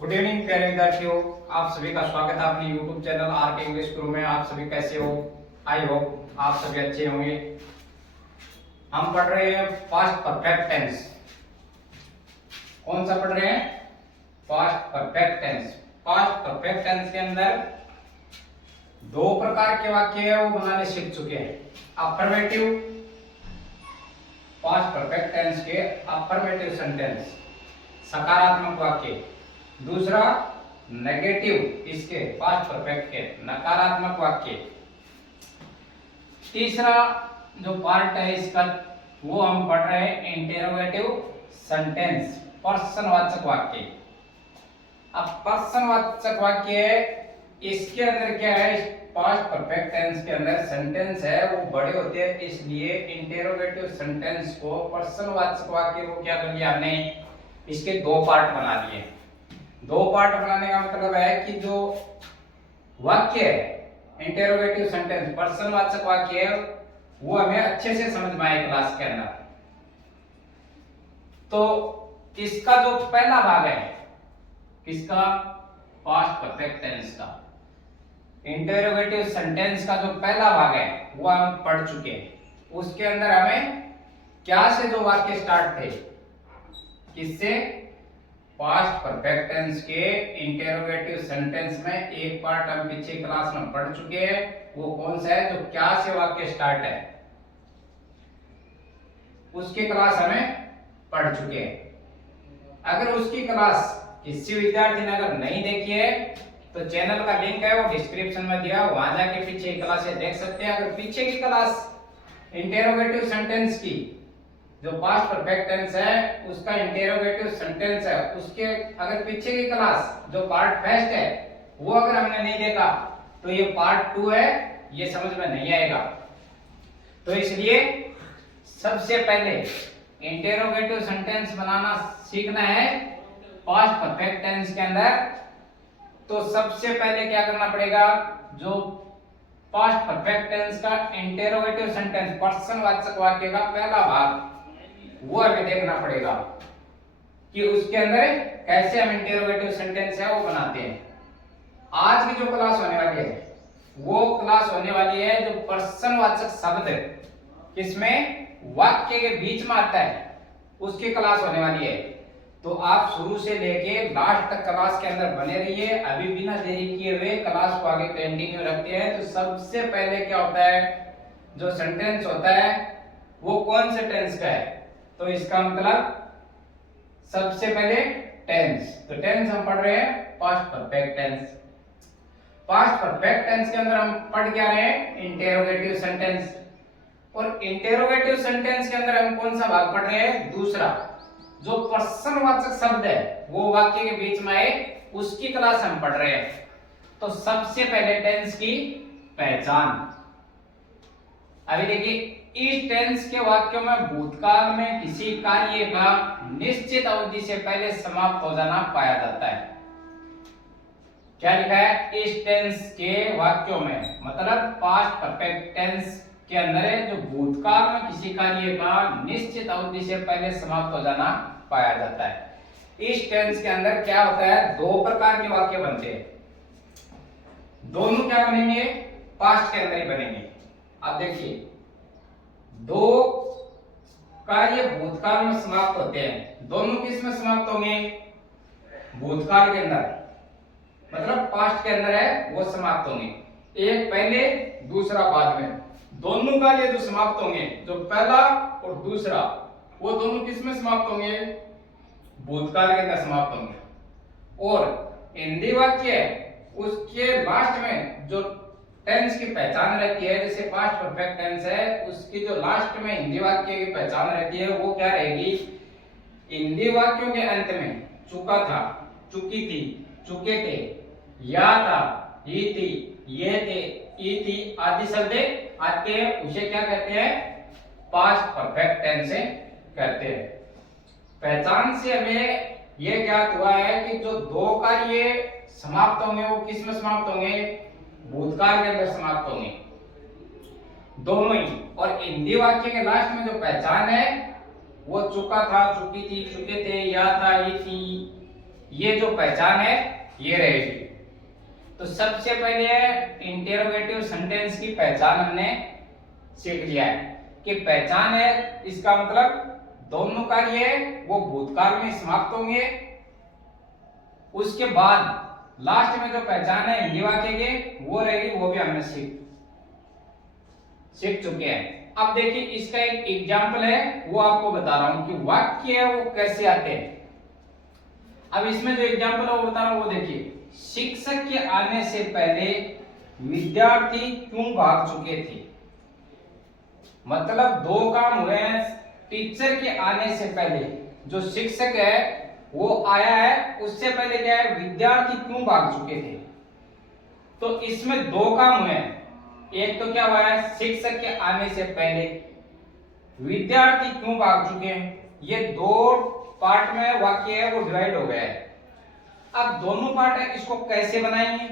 Good evening प्यारे विद्यार्थियों, आप सभी का स्वागत है अपने YouTube चैनल आर के इंग्लिश गुरु में। आप सभी कैसे हो? आई होप आप सभी अच्छे होंगे। हम पढ़ रहे हैं पास्ट परफेक्ट टेंस। कौन सा पढ़ रहे हैं? Past perfect tense. Past perfect tense के अंदर दो प्रकार के वाक्य है वो बनाने सीख चुके हैं। अफर्मेटिव, पास्ट परफेक्ट टेंस के अफर्मेटिव सेंटेंस सकारात्मक वाक्य, दूसरा नेगेटिव इसके पास्ट परफेक्ट के नकारात्मक वाक्य। तीसरा जो पार्ट है इसका वो हम पढ़ रहे हैं इंटेरोगेटिव सेंटेंस, प्रश्नवाचक वाक्य। अब प्रश्नवाचक वाक्य इसके अंदर क्या है? पास्ट परफेक्ट टेंस के अंदर सेंटेंस है वो बड़े होते हैं, इसलिए इंटेरोगेटिव सेंटेंस को प्रश्नवाचक वाक्य को क्या कर लिया हमने, इसके दो पार्ट बना लिए। दो पार्ट बनाने का मतलब है कि जो वाक्य है इंटेरोगेटिव सेंटेंस प्रश्नवाचक वाक्य है वो हमें अच्छे से समझ में आए क्लास के अंदर। तो इसका जो पहला भाग है किसका? पास्ट परफेक्ट टेंस का। इंटेरोगेटिव सेंटेंस का जो पहला भाग है वो हम पढ़ चुके हैं। उसके अंदर हमें क्या से जो वाक्य स्टार्ट थे, किससे? पास्ट परफेक्ट टेंस के इंटेरोगेटिव सेंटेंस में एक पार्ट हम पीछे क्लास में पढ़ चुके हैं। वो कौन सा है? जो क्या से वाक्य स्टार्ट है उसकी क्लास हमें पढ़ चुके हैं। अगर उसकी क्लास किसी विद्यार्थी ने अगर नहीं देखी है तो चैनल का लिंक है वो डिस्क्रिप्शन में दिया, वहां जाके पीछे की क्लासें देख सकते हैं। अगर पीछे की क्लास इंटेरोगेटिव सेंटेंस की जो पास्ट परफेक्ट टेंस है उसका इंटेरोगेटिव सेंटेंस है उसके अगर पीछे की क्लास जो पार्ट फर्स्ट है वो अगर हमने नहीं देखा तो ये पार्ट 2 है, ये समझ में नहीं आएगा। तो इसलिए सबसे पहले इंटेरोगेटिव सेंटेंस बनाना सीखना है पास्ट परफेक्ट टेंस के अंदर। तो सबसे पहले क्या करना पड़ेगा? जो पास्ट परफेक्ट टेंस का इंटेरोगेटिव सेंटेंस प्रश्नवाचक वाक्य का पहला भाग वो हमें देखना पड़ेगा कि उसके अंदर कैसे हम इंटेरोगेटिव सेंटेंस है वो बनाते हैं। आज की जो क्लास होने वाली है वो क्लास होने वाली है जो प्रश्नवाचक शब्द किसमें वाक्य के बीच में आता है उसकी क्लास होने वाली है। तो आप शुरू से लेके लास्ट तक क्लास के अंदर बने रहिए। अभी बिना देरी किए हुए क्लास को आगे कंटिन्यू रखते हैं। तो सबसे पहले क्या होता है? जो सेंटेंस होता है वो कौन से टेंस का है? तो इसका मतलब सबसे पहले टेंस। तो टेंस हम पढ़ रहे हैं past perfect tense. Past perfect tense के अंदर हम पढ़ क्या रहे हैं? Interrogative sentence. और इंटेरोगेटिव सेंटेंस के अंदर हम कौन सा भाग पढ़ रहे हैं? दूसरा। जो प्रश्नवाचक शब्द है वो वाक्य के बीच में आए उसकी क्लास हम पढ़ रहे हैं। तो सबसे पहले टेंस की पहचान। अभी देखिए इस टेंस के वाक्यों में भूतकाल में किसी कार्य का निश्चित अवधि से पहले समाप्त हो जाना पाया जाता है। क्या लिखा है? इस टेंस के वाक्यों में मतलब पास्ट परफेक्ट टेंस के अंदर है जो भूतकाल में किसी कार्य का निश्चित अवधि से पहले समाप्त हो जाना पाया जाता है। इस टेंस के अंदर क्या होता है? दो प्रकार के वाक्य बनते हैं। दोनों क्या बनेंगे? पास्ट के अंदर ही बनेंगे। अब देखिए दो कार्य भूतकाल में समाप्त होते हैं। दोनों किस में समाप्त होंगे? भूतकाल के अंदर, मतलब पास्ट के अंदर है वो समाप्त होंगे। एक पहले दूसरा बाद में। दोनों कार्य जो समाप्त होंगे, जो पहला और दूसरा, वो दोनों किस में समाप्त होंगे? भूतकाल के अंदर समाप्त होंगे। और हिंदी वाक्य उसके लास्ट में जो टेंस की पहचान रहती है, जैसे पास्ट परफेक्ट टेंस है उसकी जो लास्ट में हिंदी वाक्य की पहचान रहती है वो क्या रहेगी? हिंदी वाक्यों के अंत में चुका था, चुकी थी, चुके थे, या था, ही थी, ये थे, ई थी आदि शब्द आते हैं उसे क्या कहते हैं? पास्ट परफेक्ट टेंस से कहते हैं। पहचान से हमें यह ज्ञात हुआ है कि जो दो कार्य समाप्त होंगे वो किस में समाप्त होंगे? भूतकाल के अंदर समाप्त होंगे दोनों ही। और हिंदी वाक्य के लास्ट में जो पहचान है वो चुका था, चुकी थी, चुके थे, या था, ये थी, ये जो पहचान है ये रहेगी। तो सबसे पहले इंटेरोगेटिव सेंटेंस की पहचान हमने सीख लिया है कि पहचान है इसका मतलब दोनों कार्य वो भूतकाल में समाप्त होंगे। उसके बाद लास्ट में जो पहचान है हिंदी वाक्य के वो रहेगी, वो भी हमने सीख चुके हैं। अब देखिए इसका एक एग्जाम्पल है वो आपको बता रहा हूं कि वाक्य है वो कैसे आते हैं। अब इसमें जो एग्जाम्पल है वो बता रहा हूं, वो देखिए, शिक्षक के आने से पहले विद्यार्थी क्यों भाग चुके थे। मतलब दो काम हुए हैं। टीचर के आने से पहले जो शिक्षक है वो आया है, उससे पहले क्या है, विद्यार्थी क्यों भाग चुके थे। तो इसमें दो काम हुए हैं। एक तो क्या हुआ है, शिक्षक के आने से पहले विद्यार्थी क्यों भाग चुके हैं। ये दो पार्ट में वाक्य है वो डिवाइड हो गया है। अब दोनों पार्ट है, इसको कैसे बनाएंगे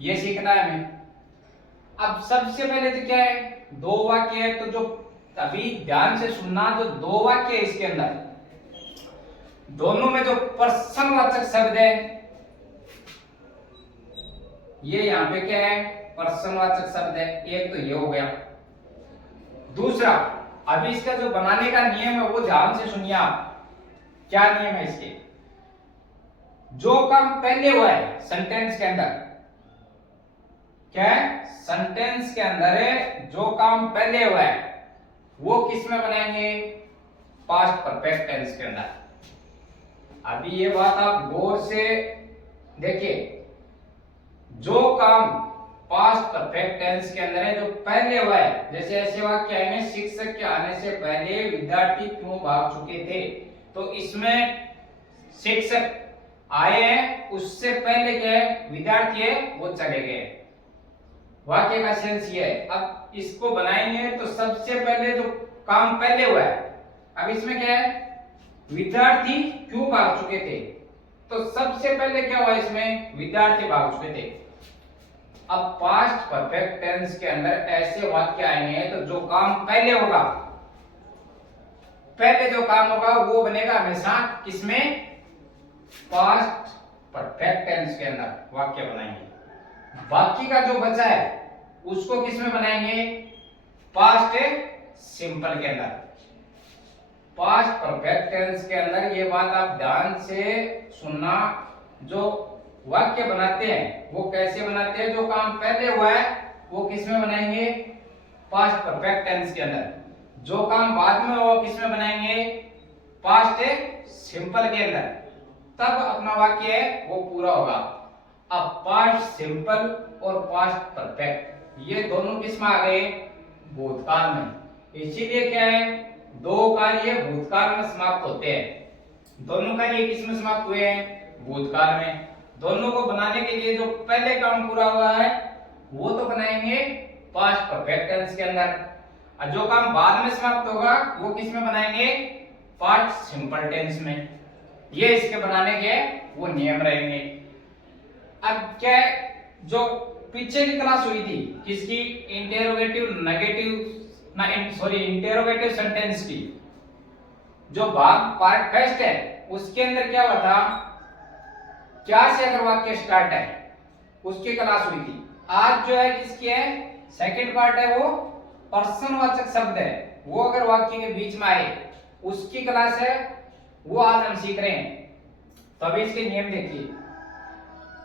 ये सीखना है हमें। अब सबसे पहले तो क्या है, दो वाक्य है, तो जो अभी ध्यान से सुनना, जो दो वाक्य है इसके अंदर दोनों में जो पर्सनवाचक शब्द है ये यहाँ पे क्या है, पर्सनवाचक शब्द है। एक तो ये हो गया। दूसरा, अभी इसका जो बनाने का नियम है वो ध्यान से सुनिए आप। क्या नियम है इसके, जो काम पहले हुआ है सेंटेंस के अंदर, क्या है, सेंटेंस के अंदर है जो काम पहले हुआ है वो किस में बनाएंगे, पास्ट परफेक्ट टेंस के अंदर। अभी ये बात आप गौर से देखिए, जो काम पास्ट परफेक्ट टेंस के अंदर है जो पहले हुआ है, जैसे ऐसे वाक्य आएंगे, शिक्षक के आने से पहले विद्यार्थी क्यों भाग चुके थे। तो इसमें शिक्षक आए हैं, उससे पहले क्या है, विद्यार्थी है वो चले गए। वाक्य का सेंस ये है। अब इसको बनाएंगे तो सबसे पहले जो काम पहले हुआ है, अब इसमें क्या है, विद्यार्थी क्यों भाग चुके थे। तो सबसे पहले क्या हुआ, इसमें विद्यार्थी भाग चुके थे। अब पास्ट परफेक्ट टेंस के अंदर ऐसे वाक्य आएंगे तो जो काम पहले होगा, पहले जो काम होगा वो बनेगा हमेशा किसमें, पास्ट परफेक्ट टेंस के अंदर वाक्य बनाएंगे। बाकी का जो बचा है उसको किसमें बनाएंगे, पास्ट सिंपल के अंदर। पास्ट परफेक्ट टेंस के अंदर ये बात आप ध्यान से सुनना, जो वाक्य बनाते हैं वो कैसे बनाते हैं, जो काम पहले हुआ है वो किसमें बनाएंगे, पास्ट परफेक्ट टेंस के अंदर। जो काम बाद में हुआ किसमें बनाएंगे, पास्ट सिंपल के अंदर। तब अपना वाक्य है वो पूरा होगा। अब पास्ट सिंपल और पास्ट परफेक्ट ये दोनों किस में आ गए, भूतकाल में। इसीलिए क्या है, दो कार्य भूतकाल में समाप्त होते हैं। दोनों कार्य किस में समाप्त हुए हैं, भूतकाल में। दोनों को बनाने के लिए जो पहले काम पूरा हुआ है वो तो बनाएंगे पास्ट परफेक्ट टेंस के अंदर, और जो काम बाद में समाप्त होगा वो किस में बनाएंगे, पास्ट सिंपल टेंस में। ये इसके बनाने के वो नियम रहेंगे। अब क्या है, जो पीछे की क्लास हुई थी किसकी, इंटेरोगेटिव नेगेटिव ना सॉरी इंटेरोगेटिव सेंटेंस की, जो भाग पार्ट फर्स्ट है उसके अंदर क्या हुआ था, क्या से अगर वाक्य स्टार्ट है उसकी क्लास हुई थी। आज जो है किसकी है, सेकंड पार्ट है, वो पर्सनवाचक शब्द है, वो अगर वाक्य के बीच में आए उसकी क्लास है, वो आज हम सीख रहे हैं। तो अभी इसके नियम देखिए,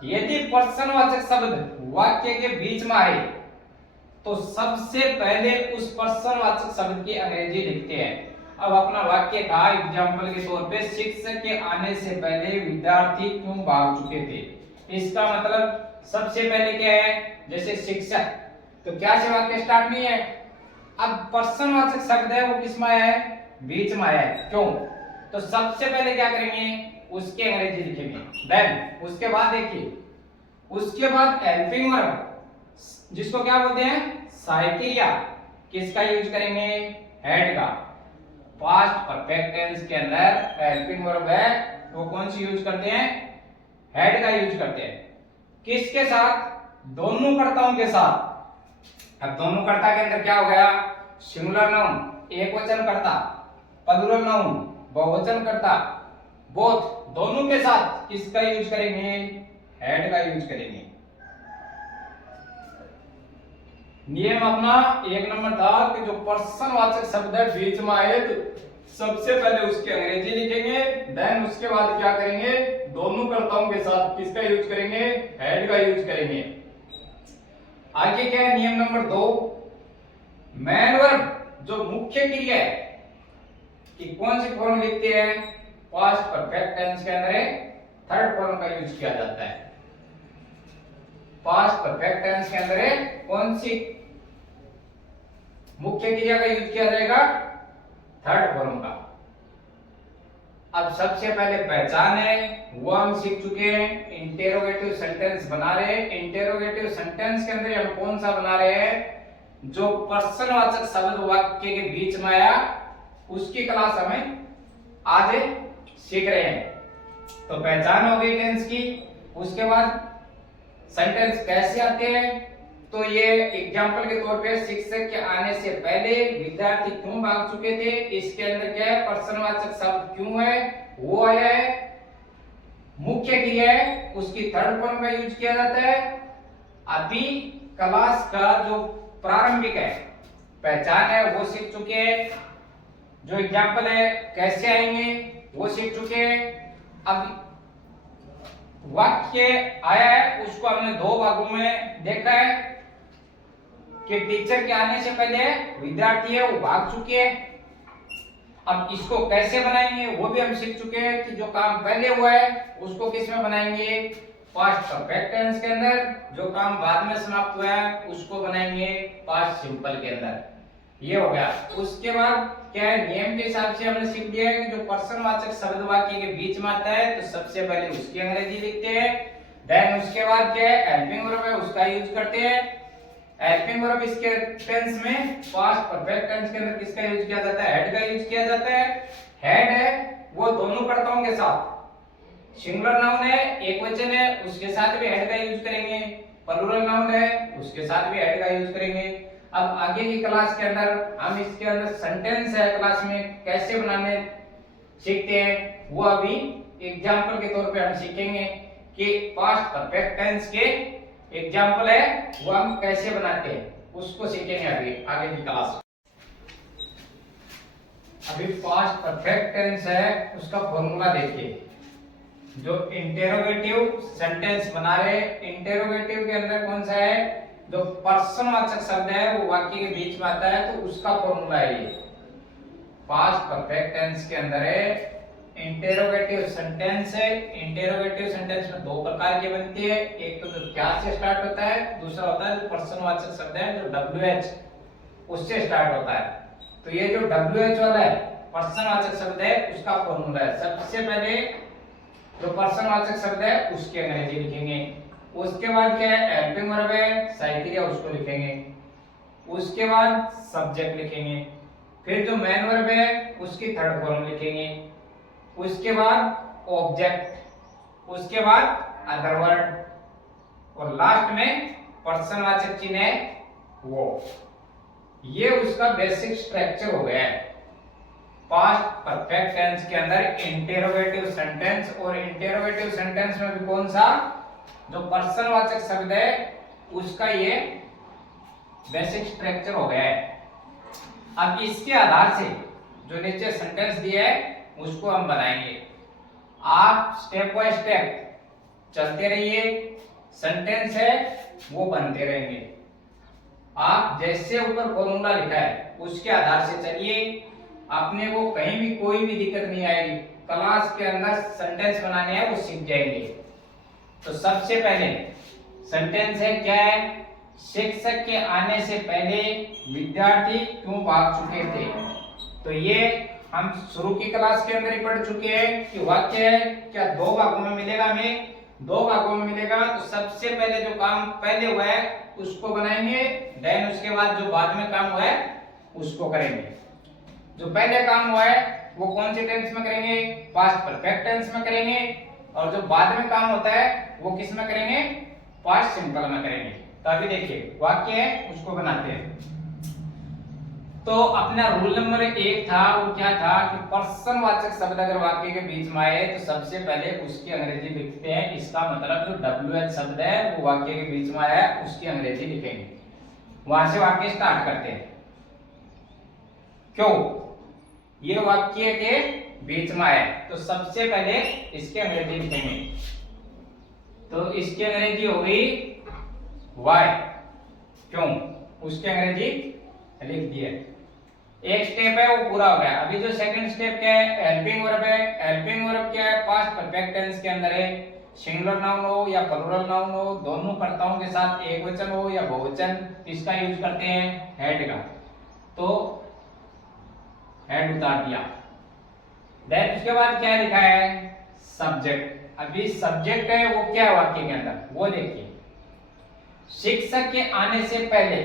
यदि पर्सनवाचक शब्द वाक्य के बीच में आए तो सबसे पहले उस पर्सनवाचक शब्द की अंग्रेजी लिखते हैं। अब अपना वाक्य का एग्जांपल के तौर पे, शिक्षक के आने से पहले विद्यार्थी क्यों भाग चुके थे। इसका मतलब सबसे पहले क्या है, जैसे शिक्षक, तो क्या से वाक्य स्टार्ट नहीं है। अब पर्सनवाचक शब्द है वो किस में आया है, बीच में आया है। क्यों, तो सबसे पहले क्या करेंगे, उसके अंग्रेजी लिखेंगे। देन उसके बाद देखिए, उसके बाद हेल्पिंग वर्ब, जिसको क्या बोलते हैं, सहायक क्रिया, किसका यूज करेंगे, हेड का। पास्ट परफेक्ट टेंस के अंदर हेल्पिंग वर्ब है वो कौन सी यूज करते हैं, हेड का यूज करते हैं। किसके साथ, दोनों कर्ताओं के साथ। अब दोनों कर्ता के अंदर क्या हो गया, सिंगुलर नाउन एक वचन कर्ता, प्लूरल नाउन बहुवचन कर्ता, बोथ दोनों के साथ किसका यूज करेंगे, हैड का यूज करेंगे। नियम अपना एक नंबर था कि जो पर्सनवाचक शब्द है बीच में आए तो सबसे पहले उसकी अंग्रेजी लिखेंगे, देन उसके बाद क्या करेंगे, दोनों कर्ताओं के साथ किसका यूज करेंगे, हैड का यूज करेंगे। आगे क्या है नियम नंबर 2, मेन वर्ब जो मुख्य क्रिया है कि कौन सी फॉर्म लिखते हैं, पास्ट परफेक्ट टेंस के अंदर थर्ड फॉर्म का यूज किया जाता है। पास्ट परफेक्ट टेंस के अंदर कौन सी मुख्य क्रिया का यूज किया जाएगा, थर्ड फॉर्म का। अब सबसे पहले पहचान है वो हम सीख चुके हैं, इंटेरोगेटिव सेंटेंस बना रहे हैं। इंटेरोगेटिव सेंटेंस के अंदर हम कौन सा बना रहे हैं, जो पर्सनवाचक शब्द वाक्य के बीच में आया उसकी क्लास हमें आज सीख रहे हैं। तो पहचान हो गई टेंस की। उसके बाद सेंटेंस कैसे आते हैं, तो ये एग्जांपल के तौर पे शिक्षक के आने से पहले विद्यार्थी क्यों भाग चुके थे, इसके अंदर क्या है, पर्सनवाचक शब्द क्यों है वो आया है, मुख्य क्रिया है उसकी थर्ड फॉर्म का यूज किया जाता है। अभी क्लास का जो प्रारंभिक है पहचान है वो सीख चुके हैं, जो एग्जांपल है कैसे आएंगे वो सीख चुके हैं। अब वाक्य आया है उसको हमने दो भागों में देखा है कि टीचर के आने से पहले विद्यार्थी है वो भाग चुके हैं। अब इसको कैसे बनाएंगे वो भी हम सीख चुके हैं कि जो काम पहले हुआ है उसको किस में बनाएंगे, पास्ट परफेक्ट टेंस के अंदर, जो काम बाद में समाप्त हुआ है उसको बनाएंगे पास्ट सिंपल के अंदर। ये हो गया। उसके बाद क्या है, नियम के हिसाब से हमने सीख लिया है कि जो पर्सनवाचक शब्द वाक्य के बीच में आता है तो सबसे पहले उसकी अंग्रेजी लिखते हैं, देन उसके बाद क्या है हेल्पिंग वर्ब है उसका यूज करते हैं। हेल्पिंग वर्ब इसके टेंस में पास्ट परफेक्ट टेंस के अंदर किसका यूज किया जाता है, हेड का यूज किया जाता है। हेड है वो दोनों कर्ताओं के साथ, सिंगुलर नाउन है एक वचन है उसके साथ भी हेड का यूज करेंगे, प्लूरल नाउन है उसके साथ भी हेड का यूज करेंगे। अब आगे की क्लास के अंदर हम इसके अंदर सेंटेंस है क्लास में कैसे बनाने सीखते हैं वो अभी एग्जांपल के तौर पे हम सीखेंगे कि पास्ट परफेक्ट टेंस के एग्जांपल है वो हम कैसे बनाते हैं उसको सीखेंगे अभी आगे की क्लास। अभी पास्ट परफेक्ट टेंस है उसका फॉर्मूला देखिए। जो इंटेरोगेटिव सेंटेंस बना रहे, इंटेरोगेटिव के अंदर कौन सा है, जो पर्सनवाचक शब्द है वो वाक्य के बीच में आता है तो उसका फॉर्मूला है ये। पास्ट परफेक्ट टेंस के अंदर है इंटेरोगेटिव सेंटेंस है। इंटेरोगेटिव सेंटेंस में दो प्रकार के बनती है, एक तो जो क्या से स्टार्ट होता है, दूसरा होता है जो पर्सनवाचक शब्द है जो WH उससे स्टार्ट होता है। तो ये जो WH वाला है पर्सनवाचक शब्द है उसका फॉर्मूला है। सबसे पहले जो पर्सनवाचक शब्द है उसकी अंग्रेजी लिखेंगे, उसके बाद क्या है हेल्पिंग वर्ब है सहायक उसको लिखेंगे, उसके बाद सब्जेक्ट लिखेंगे, फिर जो मेन वर्ब है उसकी थर्ड फॉर्म लिखेंगे, उसके बाद ऑब्जेक्ट, उसके बाद अदर वर्ड और लास्ट में पर्सनवाचक चिन्ह है वो। ये उसका बेसिक स्ट्रक्चर हो गया है पास्ट परफेक्ट टेंस के अंदर इंटेरोगेटिव सेंटेंस। और इंटेरोगेटिव सेंटेंस में भी कौन सा, जो पर्सनवाचक शब्द है उसका ये बेसिक स्ट्रक्चर हो गया है। अब इसके आधार से जो नीचे सेंटेंस दिया है उसको हम बनाएंगे। आप स्टेप बाय स्टेप चलते रहिए, सेंटेंस है वो बनते रहेंगे। आप जैसे ऊपर फॉर्मूला लिखा है उसके आधार से चलिए, आपने को कहीं भी कोई भी दिक्कत नहीं आएगी। क्लास के अंदर सेंटेंस बनाने हैं वो सीख जाएंगे। तो सबसे पहले सेंटेंस है क्या है, शिक्षक के आने से पहले विद्यार्थी क्यों भाग चुके थे। तो ये हम शुरू की क्लास के अंदर ही पढ़ चुके हैं कि वाक्य है क्या दो भागों में मिलेगा, हमें दो भागों में मिलेगा। तो सबसे पहले जो काम पहले हुआ है उसको बनाएंगे, देन उसके बाद जो बाद में काम हुआ है उसको करेंगे। जो पहले काम हुआ है वो कौन से टेंस में करेंगे, पास्ट परफेक्ट टेंस में करेंगे, और जो बाद में काम होता है वो किस में करेंगे, पास्ट सिंपल में करेंगे। तो अभी देखिए वाक्य है उसको बनाते हैं। तो अपना रूल नंबर 1 था, वो क्या था कि पर्सनवाचक शब्द अगर वाक्य के बीच में आए तो सबसे पहले उसकी अंग्रेजी लिखते हैं। इसका मतलब जो WH शब्द है वो वाक्य के बीच में आया है उसकी अंग्रेजी लिखेंगे, वहां से वाक्य स्टार्ट करते हैं। क्यों? ये वाक्य के बीच में आया तो सबसे पहले इसकी अंग्रेजी लिखेंगे। तो इसकी अंग्रेजी हो गई वाई। क्यों? उसकी अंग्रेजी लिख दी है। एक स्टेप है वो पूरा हो गया। अभी जो सेकंड स्टेप क्या है, हेल्पिंग वर्ब है। हेल्पिंग वर्ब क्या है, पास्ट परफेक्ट टेंस के अंदर है। सिंगुलर नाउन हो या प्लूरल नाउन हो, दोनों कर्ताओं के साथ एक वचन हो या बहुवचन, इसका यूज करते हैं हेड का। तो हेड उतार दिया। देन उसके बाद क्या लिखा है, सब्जेक्ट। अभी सब्जेक्ट है वो क्या है वाक्य के अंदर, वो देखिए। शिक्षक के आने से पहले,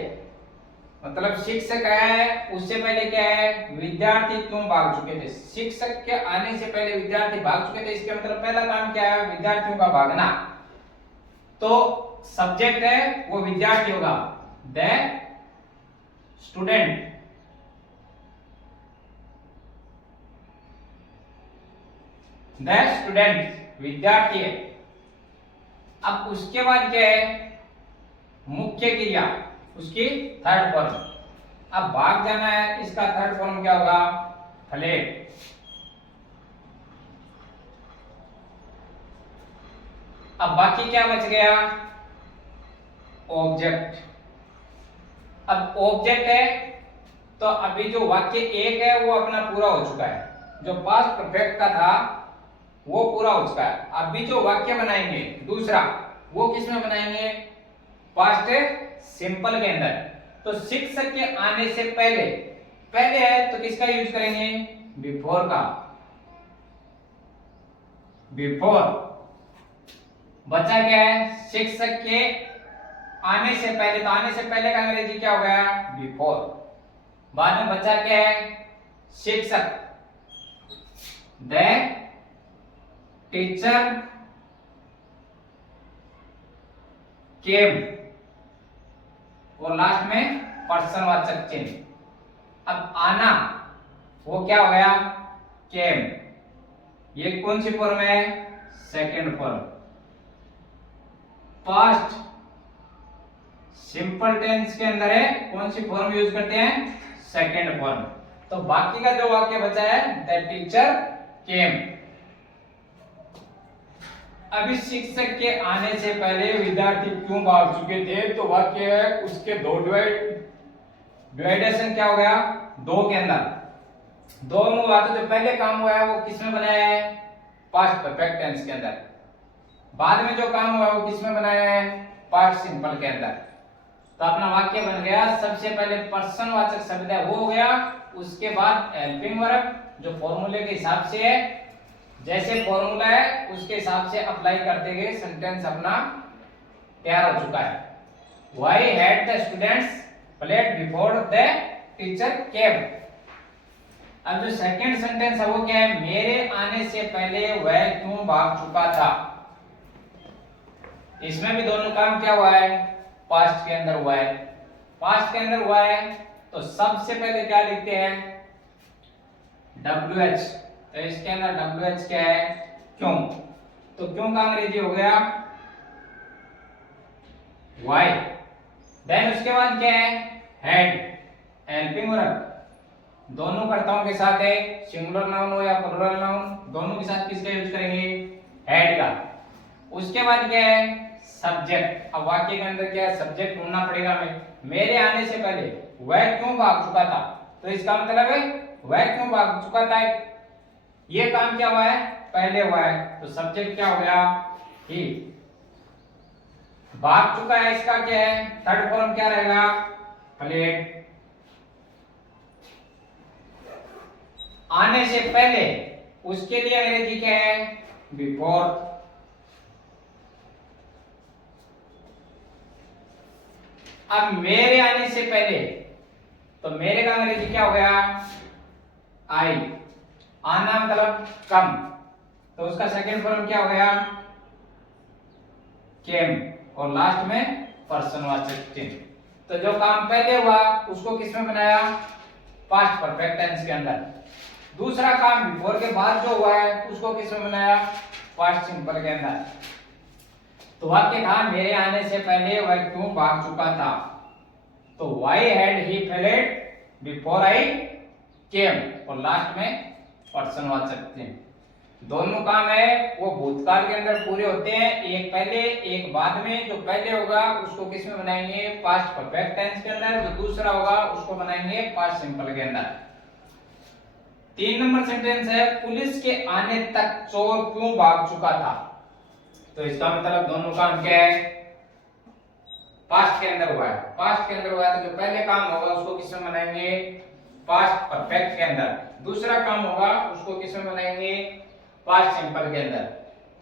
मतलब शिक्षक आया है उससे पहले क्या है, विद्यार्थी क्यों भाग चुके थे। शिक्षक के आने से पहले विद्यार्थी भाग चुके थे, इसका मतलब पहला काम क्या है, विद्यार्थियों का भागना। तो सब्जेक्ट है वो विद्यार्थी होगा, द स्टूडेंट। द स्टूडेंट विद्यार्थी है। अब उसके बाद क्या है, मुख्य क्रिया, उसकी थर्ड फॉर्म। अब भाग जाना है, इसका थर्ड फॉर्म क्या होगा, फ्लेट। अब बाकी क्या बच गया, ऑब्जेक्ट। अब ऑब्जेक्ट है तो अभी जो वाक्य एक है वो अपना पूरा हो चुका है, जो पास्ट परफेक्ट का था वो पूरा हो चुका है। अभी जो वाक्य बनाएंगे दूसरा, वो किस में बनाएंगे, पास्ट सिंपल के अंदर। तो शिक्षक के आने से पहले, पहले है तो किसका यूज करेंगे, बिफोर का। बिफोर। बचा क्या है, शिक्षक के आने से पहले, तो आने से पहले का अंग्रेजी क्या हो गया, बिफोर। बाद में बचा क्या है, शिक्षक। द टीचर केम, और लास्ट में पर्सनवाचक चिन्ह। अब आना वो क्या हो गया, केम। ये कौन सी फॉर्म है, second form. Past simple tense के अंदर है, कौन सी फॉर्म यूज करते हैं, सेकंड फॉर्म। तो बाकी का जो वाक्य बचा है, द टीचर केम। अभी शिक्षक के आने से पहले विद्यार्थी क्यों भाग चुके थे, तो वाक्य है उसके दो डिवाइडेशन क्या हो गया, दो के अंदर दो में हुआ। तो जो पहले काम हुआ है वो किसमें बनाया है, पास्ट परफेक्ट टेंस के अंदर। बाद में जो काम हुआ है वो किसमें बनाया है, पास्ट सिंपल के अंदर। तो अपना वाक्य बन गया, सबसे पहले पर्सनवाचक शब्द है वो हो गया, उसके बाद हेल्पिंग वर्ब जो फॉर्मूले के हिसाब से है, जैसे फॉर्मूला है उसके हिसाब से अप्लाई करते गए सेंटेंस अपना तैयार हो चुका है। Why had the students played before the teacher came? अब जो सेकंड सेंटेंस है वो क्या है, मेरे आने से पहले वह क्यों भाग चुका था। इसमें भी दोनों काम क्या हुआ है, पास्ट के अंदर हुआ है। पास्ट के अंदर हुआ है तो सबसे पहले क्या लिखते हैं, WH। तो इसके अंदर WH क्या है, क्यों। तो क्यों का अंग्रेजी हो गया why। देन उसके बाद क्या है, हेड। हेल्पिंग वर्ब दोनों कर्ताओं के साथ है, सिंगुलर नाउन हो या प्लूरल नाउन, दोनों के साथ किसका यूज करेंगे, हेड का। उसके बाद क्या है, सब्जेक्ट। अब वाक्य के अंदर क्या है, सब्जेक्ट ढूंढना पड़ेगा हमें। मेरे आने से पहले वह क्यों भाग चुका था, तो इसका मतलब है वह क्यों भाग चुका था, ये काम क्या हुआ है, पहले हुआ है। तो सब्जेक्ट क्या हो गया, ही। भाग चुका है, इसका क्या है, थर्ड फॉर्म क्या रहेगा, फ्लेड। आने से पहले, उसके लिए अंग्रेजी क्या है, बिफोर। अब मेरे आने से पहले, तो मेरे का अंग्रेजी क्या हो गया, आई। आना मतलब कम, तो उसका सेकंड फॉर्म क्या हो गया, केम, और लास्ट में पर्सनवाचक चिन्ह। तो जो काम पहले हुआ उसको किसमें बनाया, पास्ट परफेक्ट टेंस के अंदर। दूसरा काम बिफोर के बाद जो हुआ है उसको किस में बनाया, पास्ट सिंपल के अंदर। तो वाक्य था मेरे आने से पहले वह क्यों भाग चुका था, तो why had he fled before I came, और लास्ट में पर्सनवाचक थे। दोनों काम है वो भूतकाल के अंदर पूरे होते हैं, एक पहले एक बाद में। जो पहले होगा उसको किस में बनाएंगे, पास्ट परफेक्ट टेंस के अंदर। जो दूसरा होगा उसको बनाएंगे पास्ट सिंपल के अंदर। 3 नंबर सेंटेंस है पुलिस के आने तक चोर क्यों भाग चुका था, तो इसका मतलब दोनों काम क्या है, पास्ट के अंदर हुआ है। पास्ट के अंदर हुआ है तो जो पहले काम होगा उसको किस में बनाएंगे, पास्ट परफेक्ट के अंदर। दूसरा काम होगा उसको किस में बनाएंगे, पास्ट सिंपल के अंदर।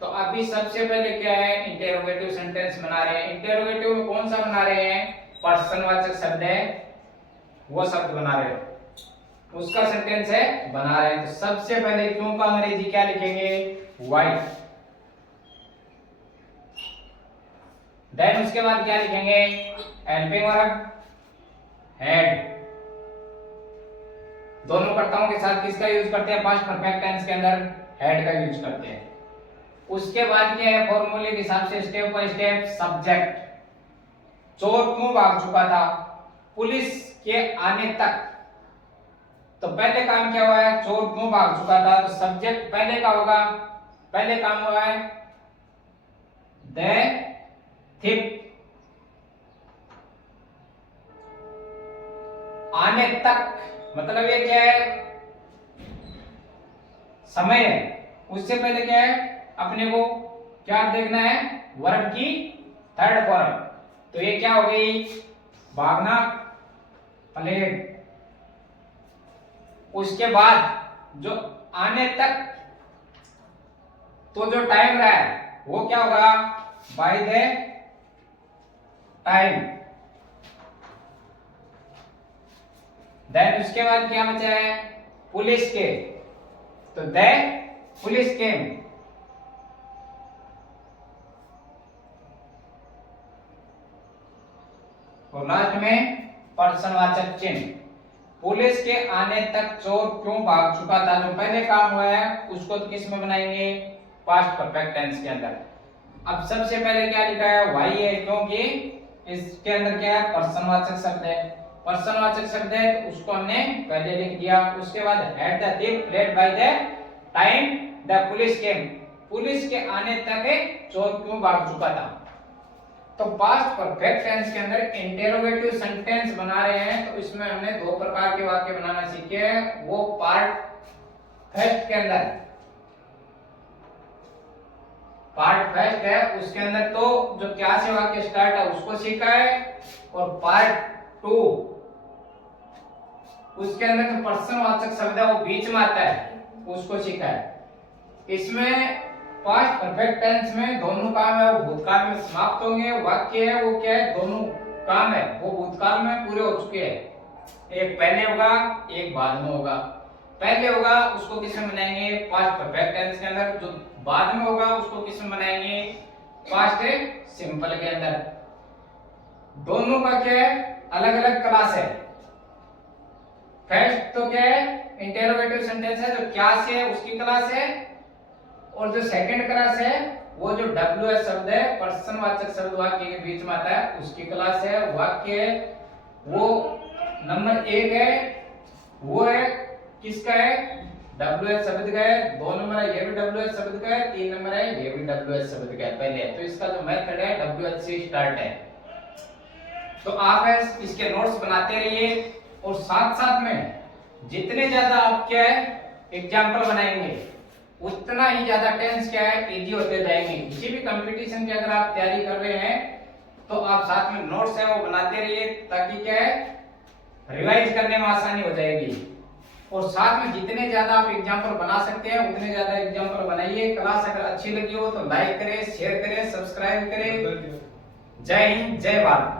तो अभी सबसे पहले क्या है, इंटेरोगेटिव सेंटेंस बना रहे हैं। इंटेरोगेटिव में कौन सा बना रहे हैं, पर्सनवाचक शब्द है वो शब्द बना रहे हैं, उसका सेंटेंस है बना रहे हैं। तो सबसे पहले क्यों का अंग्रेजी क्या लिखेंगे, व्हाई। देन उसके बाद क्या लिखेंगे, हेल्पिंग वर्ब हैड। दोनों कर्ताओं के साथ किसका यूज करते हैं, पास्ट परफेक्ट टेंस के अंदर हैड का यूज करते हैं। उसके बाद क्या है, फॉर्मूले के हिसाब से स्टेप बाय स्टेप सब्जेक्ट। चोर क्यों भाग चुका था, पुलिस के आने तक। तो पहले काम क्या हुआ है, चोर क्यों भाग चुका था, तो सब्जेक्ट पहले का होगा, पहले काम हुआ है द थिप। आने तक मतलब ये क्या है, समय है। उससे पहले क्या है, अपने को क्या देखना है, वर्ब की थर्ड फॉर्म। तो ये क्या हो गई, भागना प्लेड। उसके बाद जो आने तक, तो जो टाइम रहा है वो क्या होगा, बाय द टाइम। देन उसके बाद क्या बचा है, पुलिस के, तो द पुलिस केम। और लास्ट में पर्सनवाचक चिन्ह। पुलिस के आने तक चोर क्यों भाग चुका था, जो पहले काम हुआ है उसको तो किस में बनाएंगे, पास्ट परफेक्ट टेंस के अंदर। अब सबसे पहले क्या लिखा है, व्हाई है, क्योंकि इसके अंदर क्या है, पर्सनवाचक शब्द है। पर्सनवाचक शब्द है तो उसको हमने पहले लिख दिया। उसके बाद had the thief fled by the time the police came, police के आने तक चोर क्यों भाग चुका था। तो पास्ट परफेक्ट टेंस के अंदर इंटेरोगेटिव सेंटेंस बना रहे हैं, तो इसमें हमने 2 प्रकार के वाक्य बनाना सीखे हैं। वो पार्ट फर्स्ट के अंदर, पार्ट फर्स्ट है उसके अंदर तो जो क्या से वाक्य स्टार्ट है उसको सीखा है, और पार्ट 2 उसके अंदर जो पर्सनवाचक शब्द है वो बीच में आता है उसको सीखा है। इसमें पास्ट परफेक्ट टेंस में दोनों काम है वो भूतकाल में समाप्त होंगे। वाक्य है वो क्या है, दोनों काम है वो भूतकाल में पूरे हो चुके हैं। एक पहले होगा एक बाद में होगा। पहले होगा उसको किस में बनाएंगे, पास्ट परफेक्ट टेंस के अंदर। जो बाद में होगा उसको किस में बनाएंगे, पास्ट सिंपल के अंदर। दोनों का क्या है, अलग अलग क्लास है। फर्स्ट तो क्या है, इंटेरोगेटिव सेंटेंस है, जो क्या से है उसकी क्लास है। और जो सेकंड क्लास है वो जो WS शब्द है, पर्सनवाचक शब्द वाक्य के बीच में आता है, उसकी क्लास है। वाक्य है वो नंबर 1 है, वो है किसका है, WS शब्द का है। 2 नंबर है ये भी WS शब्द का है। 3 नंबर है ये भी WS शब्द का है पहले। तो इसका जो मेथड है WH से स्टार्ट है। तो आप इसके नोट्स बनाते रहिए, और साथ साथ में जितने ज्यादा आप क्या है एग्जाम्पल बनाएंगे उतना ही ज्यादा टेंस क्या है इजी होते जाएंगे। किसी भी कंपटीशन की अगर आप तैयारी कर रहे हैं तो आप साथ में नोट्स है वो बनाते रहिए, ताकि क्या है रिवाइज करने में आसानी हो जाएगी। और साथ में जितने ज्यादा आप एग्जाम्पल बना सकते हैं उतने ज्यादा एग्जाम्पल बनाइए। क्लास अगर अच्छी लगी हो तो लाइक करें, शेयर करें, सब्सक्राइब करें। जय हिंद, जय भारत।